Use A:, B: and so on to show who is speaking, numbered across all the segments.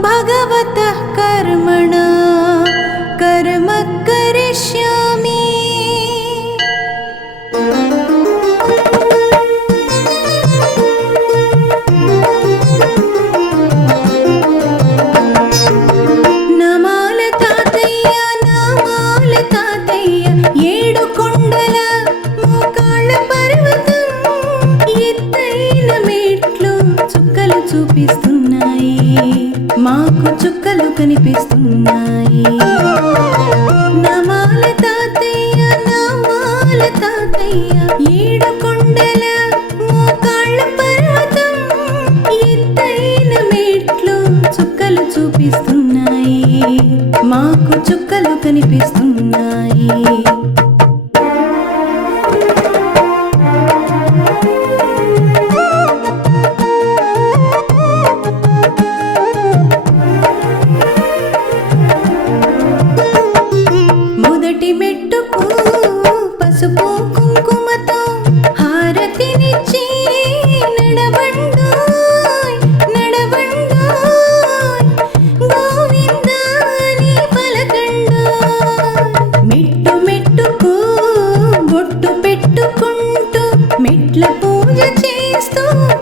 A: भगवतः कर्मणा। కనిపిస్తున్నాయి మాకు చుక్కలు కనిపిస్తున్నాయి. నమాల తాతయ్య నమాల తాతయ్య ఈడ కొండల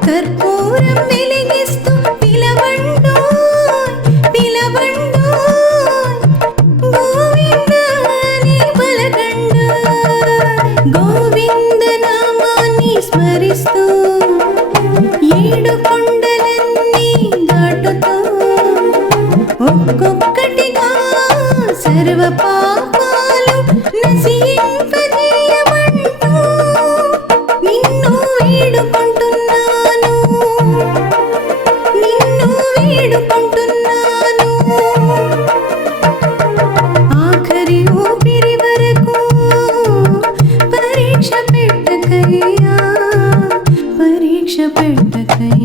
A: కర్పూరం వెలిగిస్తూ పిలవండు పిలవండు. గోవిందని పలకండు ఒక్కొక్కటిగా సర్వపా ഇഷ്ടപ്പെട്ട കൈ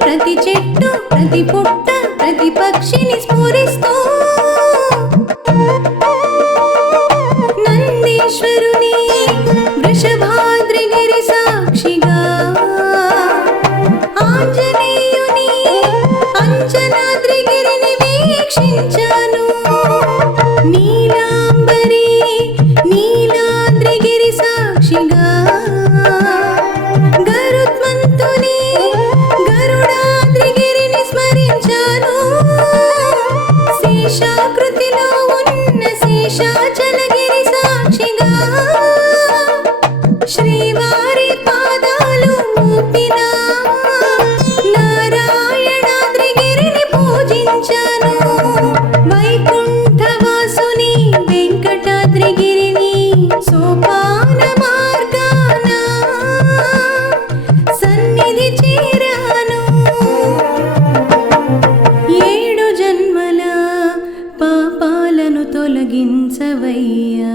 A: ప్రతి చెట్టు ప్రతి పుట్ట ప్రతి పక్షిని స్ఫూరిస్తూ రావయ్యా